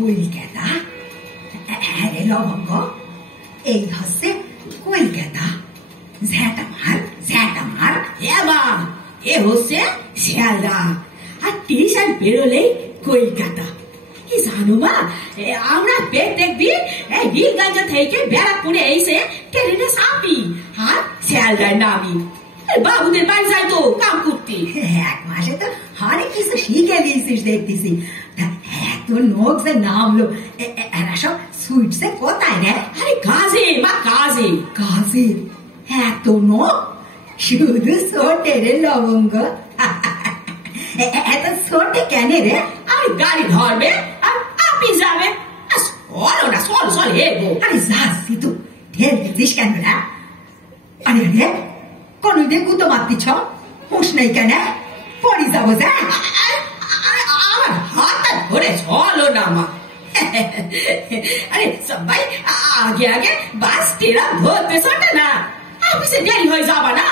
কলকাতা? হ্যাঁ রে লবঙ্গ, এই হচ্ছে কলকাতা। ঝ্যাঁটা মার, ঝ্যাঁটা মার। এ হচ্ছে শিয়ালদা, আর স্টেশন বেরোলেই কলকাতা। কি জানো মা, আমরা প্রত্যেক দিন বীরগঞ্জ থেকে ব্যারাকপুরে এসে ট্রেনে চাপি আর শিয়ালদায় নামি। বাবুদের বাড়ি যাই তো কাম করতে। 1 মাসে তো অনেক কিছু শিখে দিয়েছিস দেখতেছি। এত নোক যে নামলো, এরা সব সুইটসে কোথায় রে? আরে কাজে মা, কাজে কাজে এত নোক? শুধু ছোটে রে লবঙ্গ। এত ছোটে কেন রে? আর গাড়ি ধরবে আর আপনি যাবে। চলো না, চল চল এগো। আরে যাচ্ছি তো, ঢের দিচ্ছিস কেন রে? আরে রে, কোন দেখু তো মারতিছ, হুঁশ নেই কেন? পড়ি যাবো যা। আমার হাতটা ধরে চলো না মা। আরে সবাই আগে আগে বাস টেরা ধরতে চলে না, অফিসে দেরি হয়ে যাবা না।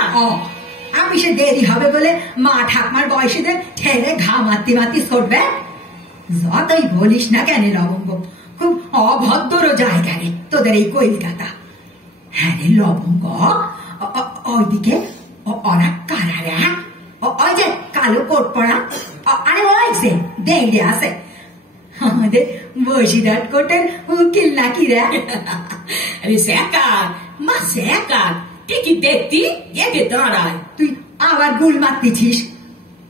অফিসে দেরি হবে বলে মা ঠাকমার বয়সীদের ঠেলে ঘা মারতে মারতে ছড়বে? যতই বলিস না কেন লবঙ্গ, খুব অভদ্র জায়গা রে তোদের এই কলকাতা। হ্যাঁ রে লবঙ্গ, ওইদিকে ওরা কারা রে? ওই যে কালো কোট পরা, আরে ওই যে দেড়ে আছে আমাদের বসিরহাট কোটের উকিল নাকি রে? আরে স্যাকার মা, স্যাকার টিকিট দেখতি গেটে দাঁড়ায়। তুই আবার গুল মারতেছিস?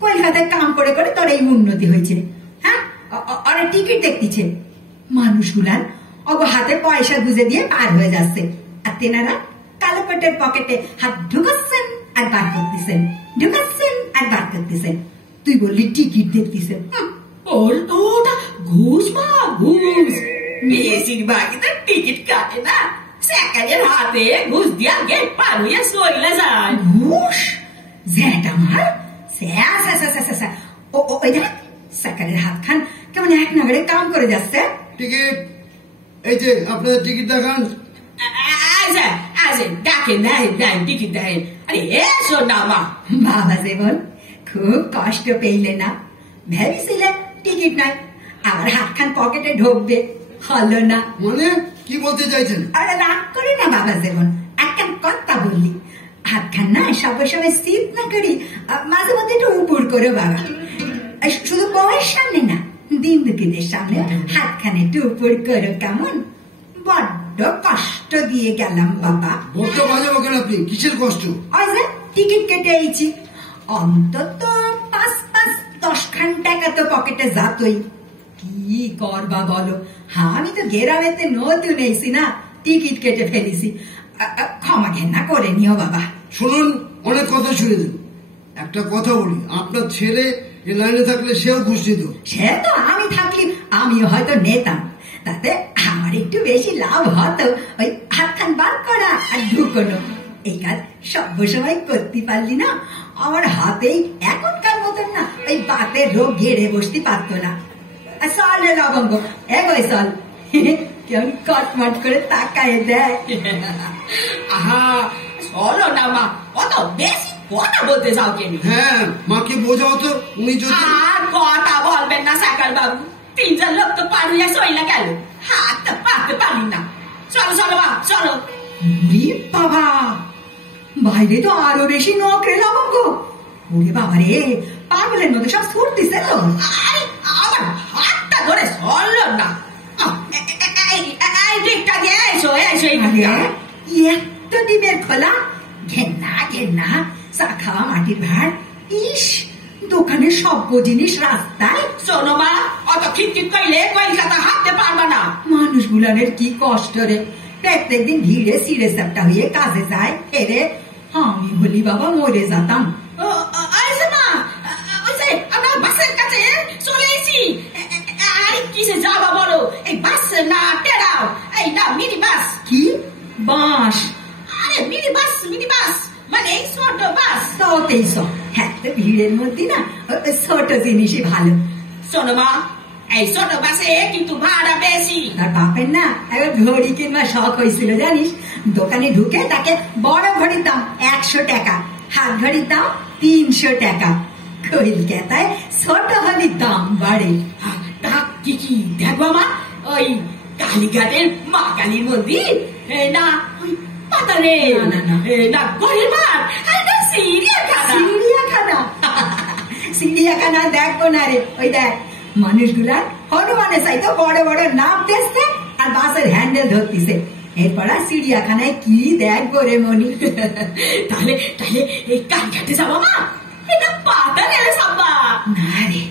কলকাতায় কাম করে করে তোর এই উন্নতি হয়েছে? হ্যাঁ, ওরা টিকিট দেখতেছে। মানুষগুলার অব হাতে পয়সা গুজে দিয়ে পার হয়ে যাচ্ছে, আর তেনারা কালো কোটের পকেটে হাত ঢুকাচ্ছেন আর বার করতেছেন, ঢুকাচ্ছেন আর বার করতেছেন। তুই বললি টিকিট দেখতেছেন? ওটা ঘুষ মা, ঘুষ। মেয়েছির বাড়িতে টিকিট কাটে না, স্যাকারের হাতে ঘুষ দিয়া গেট পার হইয়া চলে যায়। ঘুষ? জ্যাটা মার, ওই দেখ স্যাকারের হাত খান কেমন এক নাগারে কাম করে যাচ্ছে। টিকিট, এই যে আপনাদের টিকিট দেখান। ডাকে নেয় টিকিট দেয়। আরে এসো না মা। বাবা জীবন খুব কষ্ট পেইলে না? ভেবেছিলে টিকিট নাই, আবার হাত খান পকেটে ঢুকবে, হলো না। মানে কি বলতে চাইছেন? আরে রাগ করি না বাবা জীবন, একখান কথা বললি। হাত খান না সবাই সবাই স্থির না করি, মাঝে মধ্যে একটু উপর করো বাবা। শুধু বউয়ের সামনে না, দিন দুঃখীদের সামনে হাত খানে একটু উপর করো, কেমন? বড্ড কষ্ট দিয়ে গেলাম বাবা। বড্ড বাজে বকেন আপনি, কিসের কষ্ট? ওই যে টিকিট কেটে এইছি, অন্তত 5-10 খান টাকা তো পকেটে যাতই। কি করবা বলো, আমি তো গেরামেতে নতুন এসি না, টিকিট কেটে ফেলেছি, ক্ষমা ঘেন্না করে নিও বাবা। শুনুন, অনেক কথা শুনে দিন, একটা কথা বলি, আপনার ছেলে এ লাইনে থাকলে সেও ঘুষ নিত। সে তো আমি থাকলে আমিও হয়তো নিতাম, তাতে আমার একটু বেশি লাভ হতো ওই হাত খান বার করা আর ঢুকোনো। এই কাজ সবসময় করতে পারলি না, আমার হাতেই এখনকার মতন না ওই বাতের রোগ ঘেরে বসতে পারতো না। চল রে লবঙ্গ, এগোয় চল। কেমন কটমট করে তাকায় দেয়। আহা চলো না মা, অত বেশি কথা বলতে যাও কেন? হ্যাঁ, মাকে বোঝাও তো। উনি যদি আর কথা বলবেন না সাকার বাবু, 3 লোক তো পার হইয়া চইলা গেল, হাতটা পাতে পারি না। চলো চলো মা, চলো। বাবা, বাইরে তো আরো বেশি নখ রে লবঙ্গ। ওরে বাবা রে, পাগলের মতো সব ছুটতেছে তো। আমার হাতটা ধরে চললো না। দিকটা দিয়ে এসো এসো। এত ডিমের খোলা, ঘেন্না ঘেন্না শাখা মাটির ভাড়। ইস, দোকানের সব জিনিস রাস্তায়। শোনো মা, অত খিটখিট করলে কলকাতা হাঁটতে পারবা না। মানুষগুলানের কি কষ্ট রে, প্রত্যেক দিন ভিড়ে সিঁড়ে চাপটা হয়ে কাজে যায়, ফেরে আমি হলি বাবা মরে যেতাম। আমরা বাসের কাছে চলে এসি। কিসে যাবা বলো? এই বাস না টেরাও, এই না মিনি বাস। কি বাস? আরে মিনি বাস, মিনি বাস মানে এই ছোট বাস। তাতেই সব হ্যাঁ, ভিড়ের মধ্যে না ছোট জিনিসই ভালো। শোনো মা, এই ছোট বাসে কিন্তু ভাড়া বেশি। আর বাপের না একবার ঘড়ি কিনবার শখ হয়েছিল জানিস, দোকানে ঢুকে তাকে বড় ঘড়ির দাম 100 টাকা, হাত ঘড়ির দাম 300 টাকা। কলকাতায় ছোট হলে দাম বাড়ে। তা কি কি দেখবো মা, ওই কালীঘাটের মা কালীর মন্দির, না ওই পাতালে, না ঘরের মাঠ, না চিড়িয়াখানা। চিড়িয়াখানা? চিড়িয়াখানা দেখবো না রে। ওই দেখ মানুষগুলা হনুমানের চাইতে বড় বড় নাম দেখছে আর বাসের হ্যান্ডেল ধরতিছে। এরপর আর চিড়িয়াখানায় কি দেখবো রে মনি? তাহলে তাহলে এই কালীঘাটে যাবো মা, এটা পাতালে সাব্বা। না রে,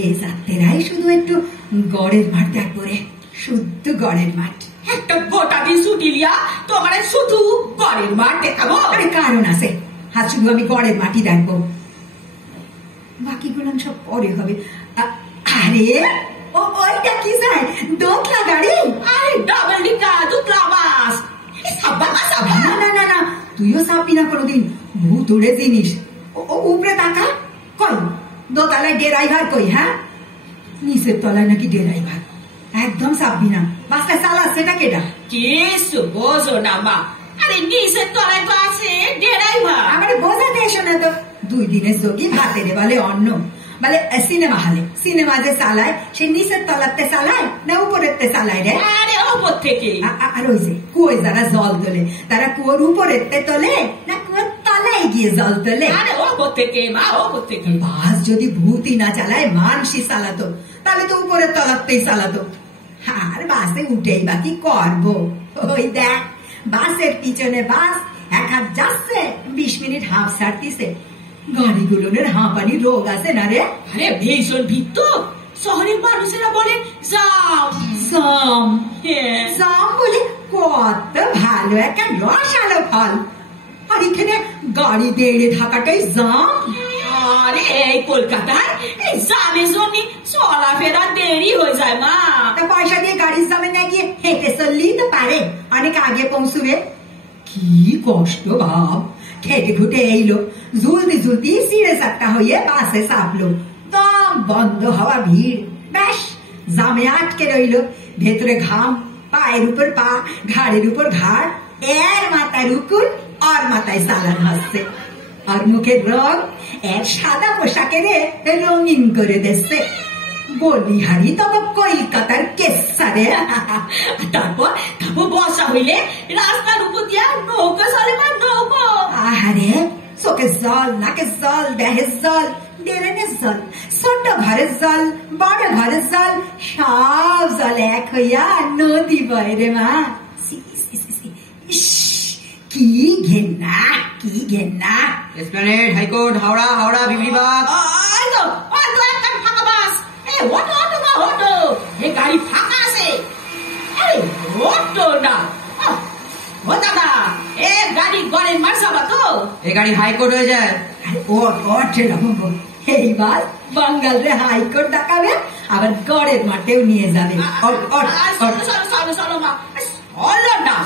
এই যাত্রাই শুধু একটু গড়ের মাঠ দেখবো রে, শুদ্ধ গড়ের মাঠ। একটা গোটা দিন ছুটি লিয়া তোমার শুধু গড়ের মাঠ দেখাবো? আরে কারণ আছে, আজ শুধু আমি গড়ের মাটি দেখবো, বাকিগুলো সব পরে হবে। আরে ওইটা কি যায়, দোতলা গাড়ি? আরে ডাবল ডিকা দুতলা বাস। সাব্বা সাব্বা। না না না না, তুইও চাপবি না কোনোদিন, ভূত উড়ে জিনিস। উপরে তাকা, কই দোতলায় ড্রাইভার কই? হ্যাঁ, নিচের তলায় নাকি ড্রাইভার। একদম চাপবি না, বাসটা চালাচ্ছে এটা কেটা? কিছু বোঝো না মা। আরে নিচের তলায় তো আছে ড্রাইভার। আমার বোঝাতে এসো না তো। 2 দিনের যোগী ভাতের বলে অন্ন, বলে সিনেমা হলে সিনেমা যে চালায় সে নিচের তলাতে চালায় না উপরের তে চালায় রে? আরে ওপর থেকে। আর ওই যে কুয়োয় যারা জল তোলে তারা কুয়োর উপরের তে তোলে না কুয়োর তলায় গিয়ে জল তোলে? আরে ওপর থেকে মা, ওপর থেকে। বাস যদি ভূতই না চালায় মানসি চালাতো তাহলে তো উপরের তলাতেই চালাতো। আর বাসে উঠেই বা কি করবো? ওই দেখ বাসের পিছনে বাস এক হাত যাচ্ছে, 20 মিনিট হাঁপ ছাড়তিছে। গাড়িগুলোর হাঁপানি রোগ আছে না রে? আরে ভীষণ ভিত্ত। শহরের মানুষেরা বলে জাম জাম। হ্যাঁ, জাম বলে কত ভালো একটা রসালো ফল, আর এখানে গাড়ি দেড়ে থাকাটাই জাম। আরে এই কলকাতায় এই জামের জন্য চলাফেরা দেরি হয়ে যায় মা। তা পয়সা দিয়ে গাড়ির জামে না গিয়ে হেঁটে চললেই তো পারে, অনেক আগে পৌঁছবে। কি কষ্ট ভাব, খেটে খুটে এইলো, ঝুলতি ঝুলতি সিঁড়ে চারটা হয়ে বাসে চাপলো, দম বন্ধ হওয়া ভিড়, ব্যাস জামে আটকে রইল। ভেতরে ঘাম, পায়ের উপর পা, ঘাড়ের উপর ঘাড়, এর মাথায় রুকুন আর মাথায় সালান হচ্ছে, আর মুখের রং এর সাদা পোশাকের রঙিন করে দিচ্ছে। বলিহারি তবে কলকাতার কেসারে। তারপর তারপর বর্ষা হইলে রাস্তার উপর দিয়া নৌকা চলে মা, নৌকো। আহারে চোখের জল, নাকের জল, দেহের জল, ডেরেনের জল, ছোট ঘরের জল, বড় ঘরের জল, সব জল এক হইয়া নদী বয় রে মা। কি ঘেন্না, কি ঘেন্না। এসপ্ল্যানেড, হাইকোর্ট, হাওড়া, হাওড়া বিবরিবাগ। ওই তো একটা ফাঁকা বাস। এই অটো অটো মা, অটো। এই গাড়ি ফাঁকা আছে। এই অটো না, ও দাদা এ গাড়ি গড়ের মাঠ যাবা তো? এই গাড়ি হাইকোর্ট হয়ে যায়। ওঠে লবঙ্গ, এইবার বাঙ্গালরে হাইকোর্ট ডাকাবে, আবার গড়ের মাঠেও নিয়ে যাবে। চলো চলো চলো মা, চলো না।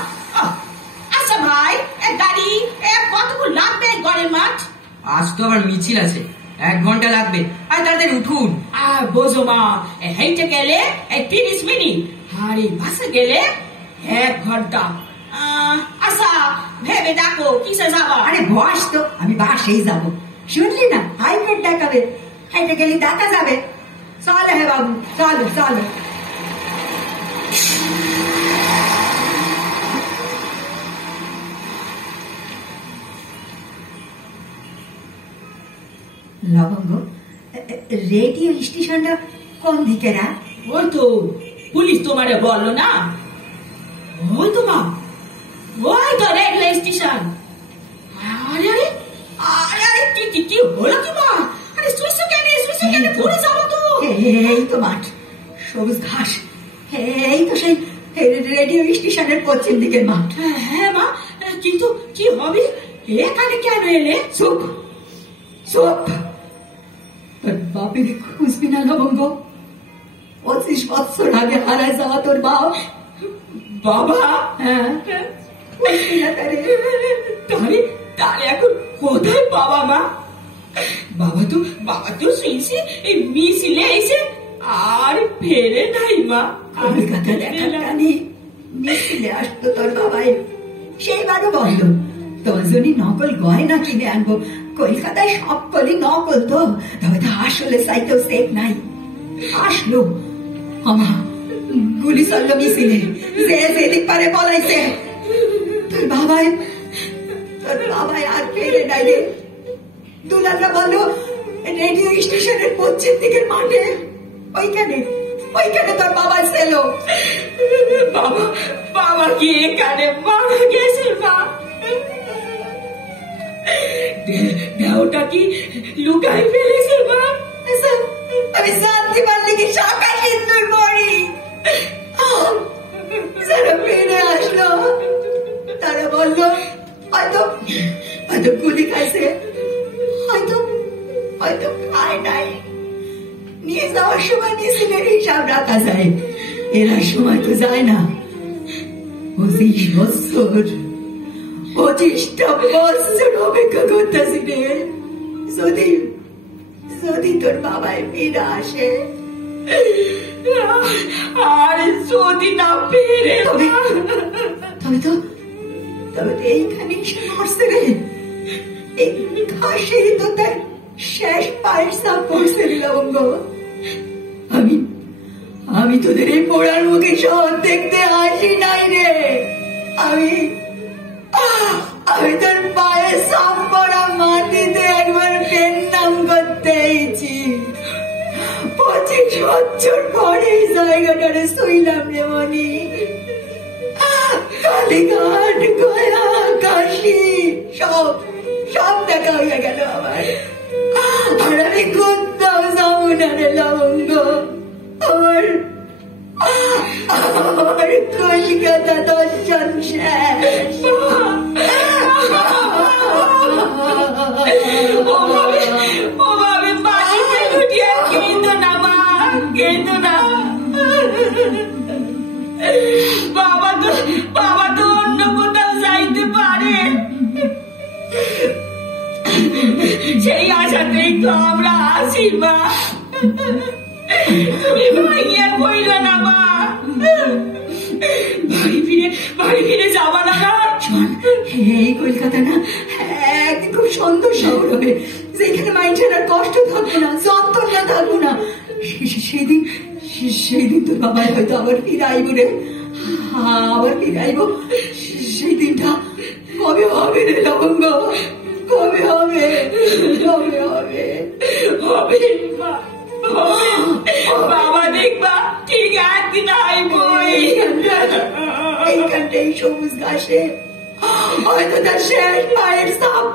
আচ্ছা ভাই, গাড়ি কতক্ষণ লাগবে গড়ের মাঠ? আজ তো আবার মিছিল আছে, 1 ঘন্টা লাগবে। আর তাদের উঠুন। বোঝো মা, হেঁটে গেলে 30 মিনিট, আর এই বাসে গেলে 1 ঘন্টা। আচ্ছা ভেবে ডাকো কিসে যাবো? আরে বস তো, আমি বাসেই যাব। শুনলি না, হাইকোর্ট ডাকাবে, হেঁটে গেলে ডাকা যাবে। চলো হে বাবু, চলো চলো। লবঙ্গ, রেডিও স্টেশনটা কোন দিকে রা? ওই তো পুলিশ তোমারে বললো না, ওই তো মা, ওই তো রেলওয়ে স্টেশন। আরে আরে আরে আরে কি কি কি হলো কি মা? আরে সুইসে কেন পড়ে যাবো তো। এই তো মাঠ, সবুজ ঘাস, এই তো সেই রেডিও স্টেশনের পশ্চিম দিকের মাঠ। হ্যাঁ মা, কিন্তু কি হবে? এখানে কেন এলে? চুপ চুপ, তোর বাপের খুঁজবি না লবঙ্গ? 25 বছর আগে হারায় যাওয়া তোর বাপ। বাবা? হ্যাঁ, খুঁজবি না তারে? তাহলে এখন কোথায় বাবা মা? বাবা তো শুনছি এই মিছিলে এসে আর ফেরে নাই মা। কলকাতা দেখার টানে মিছিলে আসতো তোর বাবাই, সেইবারও বলল তোর জন্য নকল গয়না কিনে আনবো। কলকাতায় সব কলি নকল তো, তবে তো আসলে চাইতেও সেট নাই। আসলো আমার গুলি চলল মিছিলে, যে যেদিক পারে পলাইছে। তোর বাবাই আর ফেরে নাই রে। দুলালরা বললো রেডিও স্টেশনের পশ্চিম দিকের মাঠে, ওইখানে তোর বাবা ছিল। বাবা কি এখানে মারা গেছে? মা দেহটা কি লুকাই ফেলেছে? মা আমি জানতে পারলি কি সকাল ইন্দুর মরি। যারা ফিরে আসলো তারা বললো হয়তো গুলি খাইছে, হয়তো খায় নাই। নিয়ে যাওয়ার সময় মিছিলের হিসাব রাখা যায়, এরা সময় তো যায় না। 25 বছর 25টা বছর অপেক্ষা করতেছি রে। যদি তোর বাবাই ফিরে আসে, আর যদি না ফিরে, তবে তো এইখানেই সে মরছে রে। এই ঘাসেই তো তার শেষ পায়ের সাপ পড়ছে রে লবঙ্গ। আমি তোদের এই পোড়ার মুখে শহর দেখতে আসি নাই রে। আমি তোর পায়ে সাপ পড়া মাটিতে একবার পেন্নাম করতে এইছি। 25 বছর পরে জায়গাটারে শুইলাম রে মনি। কালীঘাট, গয়া, কাশি সব দেখা হইয়া গেল আমার। আর আমি কোথাও যাবো না রে লবঙ্গ। আমার কলকাতা দর্শন শেষ। ওভাবে পানিতে লুটিয়ে কেঁদো না মা, কেঁদো না। বাবা তো অন্য কোথাও যাইতে পারে, সেই আশাতেই তো আমরা আছি মা। তুমি ভাইয়া কইল না মা, বাড়ি ফিরে যাবা না? এই কলকাতা না একদিন খুব সুন্দর শহর হবে, যেখানে মানুষের আর কষ্ট থাকবো না, যন্ত্রণা থাকবো না। সেদিন তোর বাবাই হয়তো আবার ফিরে আইব রে, আবার ফিরে আইব। সেই দিনটা কবে হবে রে লবঙ্গ? কবে হবে? বাবা দেখবা ঠিক একদিন আইব। এইখানটাই সবুজ ঘাসে হয়তো তার শেষ পায়ের সাপ